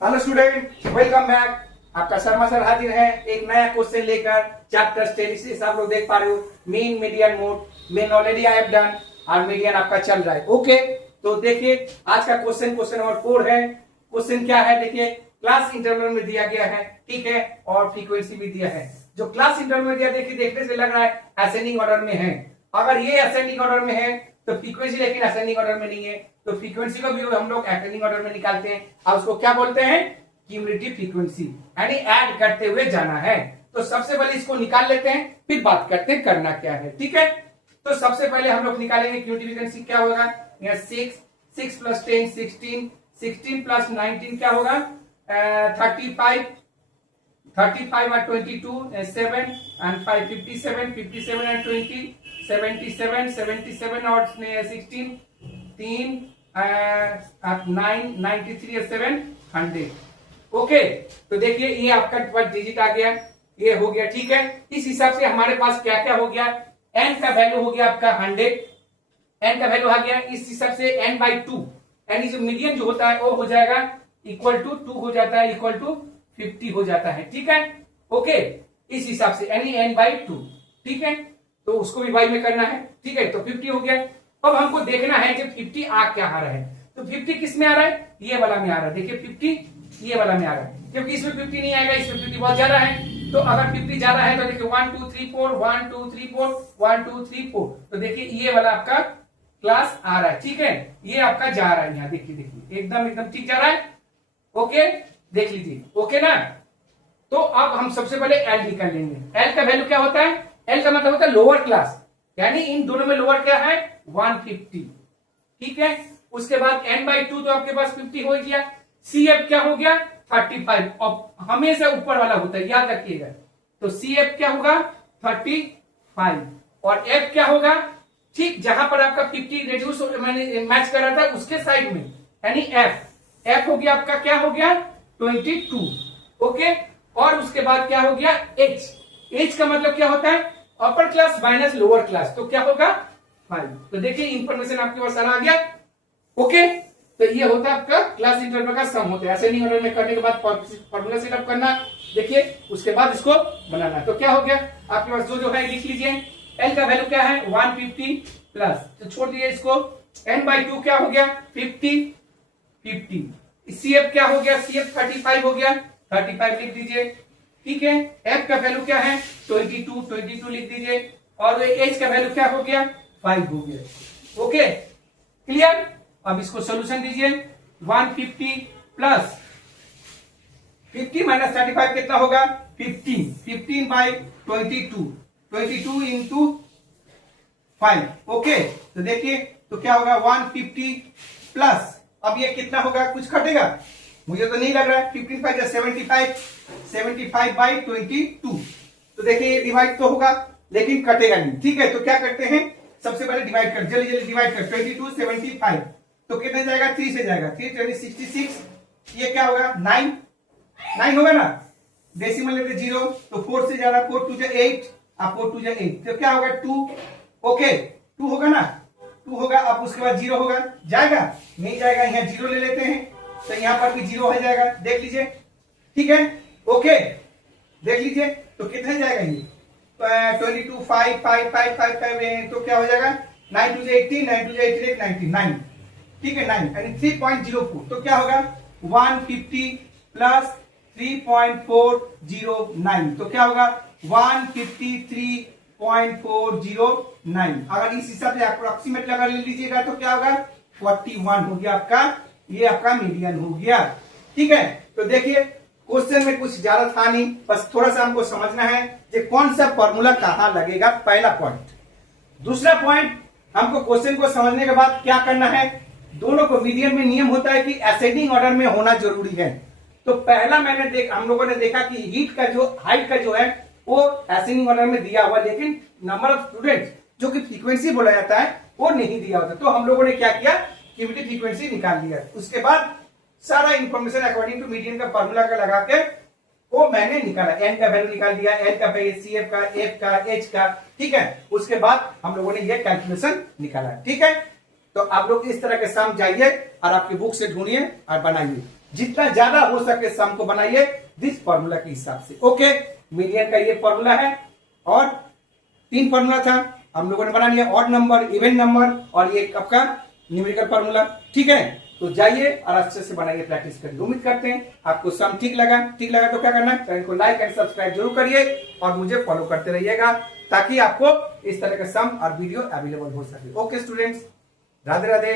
Hello student, welcome back. आपका Sharma sir हाजिर है एक नया क्वेश्चन लेकर। चैप्टर स्टैटिस्टिक्स आप लोग देख पा रहे हो, mean median mode main already I have done और मीडियन आपका चल रहा है। ओके, तो देखिए आज का क्वेश्चन नंबर 4 है। क्वेश्चन क्या है देखिए, क्लास इंटरवल में दिया गया है, ठीक है, और फ्रीक्वेंसी भी दिया है। जो क्लास इंटरवल में दिया देखिए, देखने से लग रहा है असेंडिंग ऑर्डर में है। अगर ये असेंडिंग ऑर्डर में है तो फ्रीक्वेंसी लेकिन असेंडिंग ऑर्डर में नहीं है, तो फ्रीक्वेंसी को भी हम लोग असेंडिंग ऑर्डर में निकालते हैं और उसको क्या बोलते हैं, क्यूमुलेटिव फ्रीक्वेंसी, यानी ऐड करते हुए जाना है। तो सबसे पहले इसको निकाल लेते हैं, फिर बात करते हैं करना क्या है, ठीक है। तो सबसे पहले हम लोग निकालेंगे क्यूमुलेटिव फ्रीक्वेंसी क्या होगा। यहाँ 6 प्लस 10 16 प्लस 19 क्या होगा 35 और 22 7 एंड 5 57 एंड 20 77 और 16 3 9 93 7 100। ओके, तो देखिए ये आपका फर्स्ट डिजिट आ गया, ये हो गया, ठीक है। इस हिसाब से हमारे पास क्या क्या हो गया, n का वैल्यू हो गया आपका 100, n का वैल्यू आ गया। इस हिसाब से n बाई 2 यानी जो मीडियन जो होता है वो हो जाएगा इक्वल टू 2 हो जाता है, इक्वल टू 50 हो जाता है, ठीक है। ओके, इस हिसाब से यानी n बाई 2, ठीक है। तो उसको भी बाई में करना है, ठीक है। तो 50 हो गया। अब हमको देखना है कि 50 आ क्या आ रहा है। तो 50 किस में आ रहा है, ये वाला में आ रहा है। देखिए 50 ये वाला में आ रहा है, क्योंकि इसमें 50 नहीं आएगा, इसमें 50 बहुत ज्यादा है। तो अगर 50 ज्यादा है तो देखिए 1 2 3 4 1 2 3 4 1 2 3 4। तो देखिए ये वाला आपका क्लास आ रहा है, ठीक है। ये आपका जा रहा है यहाँ, देखिए एकदम ठीक जा रहा है। ओके, देख लीजिए, ओके ना। तो अब हम सबसे पहले एल निकाल लेंगे। एल का वैल्यू क्या होता है, एल का मतलब होता है लोअर क्लास, यानी इन दोनों में लोअर क्या है 150, ठीक है। उसके बाद n बाई 2 तो आपके पास 50 हो गया। सी एफ क्या हो गया 35, और हमेशा ऊपर वाला होता है, याद रखिएगा। तो सी एफ क्या होगा 35 और एफ क्या होगा, ठीक जहां पर आपका 50 रेड्यूस मैंने मैच कर रहा था उसके साइड में, यानी एफ हो गया आपका क्या हो गया 22। ओके, और उसके बाद क्या हो गया एच का मतलब क्या होता है upper class minus lower class, तो क्या होगा 5। तो देखिए इंफॉर्मेशन आपके पास सारा आ गया। ओके, तो ये होता है आपका क्लास इंटरवल का सम होता है। असेंडिंग ऑर्डर में करने के बाद फॉर्मूला सेटअप करना, देखिए उसके बाद इसको बनाना। तो क्या हो गया आपके पास जो है लिख लीजिए। एल का वैल्यू क्या है 150 प्लस, तो छोड़ दीजिए इसको। n बाई 2 क्या हो गया 50। सी एफ क्या हो गया, सी एफ 35 हो गया, 35 लिख दीजिए, ठीक है। एफ का वैल्यू क्या है 22 लिख दीजिए, और एच का वैल्यू क्या हो गया 5 हो गया। Okay, clear. अब इसको सोल्यूशन दीजिए। 150 प्लस 50 माइनस 35 कितना होगा 15 बाई 22 इंटू 5। ओके, तो देखिए तो क्या होगा 150 प्लस, अब ये कितना होगा, कुछ घटेगा मुझे तो नहीं लग रहा है। 15 5 75 बाई 22। तो देखिए ये डिवाइड तो होगा लेकिन कटेगा नहीं, ठीक है। तो क्या करते हैं, सबसे पहले डिवाइड कर, जल्दी डिवाइड कर। 22 75 तो कितने जाएगा 3 से जाएगा, 3 20 66। ये क्या होगा 9 होगा ना, डेसिमल लेते 0, तो 4 से जा रहा, 4 2 जा 8 और 4 2 जा 8, तो क्या होगा 2। ओके, 2 होगा ना, 2 होगा। अब उसके बाद 0 होगा, जाएगा नहीं जाएगा, यहाँ 0 ले लेते हैं, तो यहाँ पर भी 0 हो जाएगा, देख लीजिए, ठीक है। ओके, देख लीजिए तो कितने जाएगा ये 22 5 5 5 5 5, तो क्या हो जाएगा 9 2 18 9 2 18 99, ठीक है 9 यानी 3.04। तो क्या होगा 150 प्लस 3.409, तो क्या होगा 153.409। अगर इस हिसाब से अप्रोक्सीमेट लगा ले लीजिएगा तो क्या होगा 41 हो गया आपका, ये आपका मीडियन हो गया, ठीक है। तो देखिए क्वेश्चन में कुछ ज्यादा था नहीं, बस थोड़ा सा हमको समझना है कि कौन सा फॉर्मूला कहां लगेगा, पहला पॉइंट। दूसरा पॉइंट, हमको क्वेश्चन को समझने के बाद क्या करना है, दोनों को मीडियन में नियम होता है कि असेंडिंग ऑर्डर में होना जरूरी है। तो पहला हम लोगों ने देखा कि हीट का जो हाइट का जो है वो असेंडिंग ऑर्डर में दिया हुआ, लेकिन नंबर ऑफ स्टूडेंट्स जो कि फ्रीक्वेंसी बोला जाता है वो नहीं दिया होता। तो हम लोगों ने क्या किया, क्यूमुलेटिव फ्रीक्वेंसी निकाल लिया। उसके बाद सारा इंफॉर्मेशन अकॉर्डिंग टू मीडियन का फॉर्मूला का लगा के वो मैंने निकाला, एन का वैल्यू निकाल दिया, एल का वैल्यू, सी एफ का, एफ का, एच का, ठीक है। उसके बाद हम लोगों ने ये कैलकुलेशन निकाला, ठीक है। तो आप लोग इस तरह के सम जाइए और आपकी बुक से ढूंढिए और बनाइए, जितना ज्यादा हो सके सम को बनाइए दिस फॉर्मूला के हिसाब से। ओके, मीडियन का ये फॉर्मूला है और 3 फॉर्मूला था हम लोगों ने बना लिया, ऑड नंबर, इवन नंबर और ये आपका न्यूमेरिकल फॉर्मूला। ठीक है, तो जाइए और अच्छे से बनाइए, प्रैक्टिस करिए। उम्मीद करते हैं आपको सम ठीक लगा तो क्या करना है, चैनल को लाइक एंड सब्सक्राइब जरूर करिए और मुझे फॉलो करते रहिएगा ताकि आपको इस तरह का सम और वीडियो अवेलेबल हो सके। Okay students, Radhe Radhe.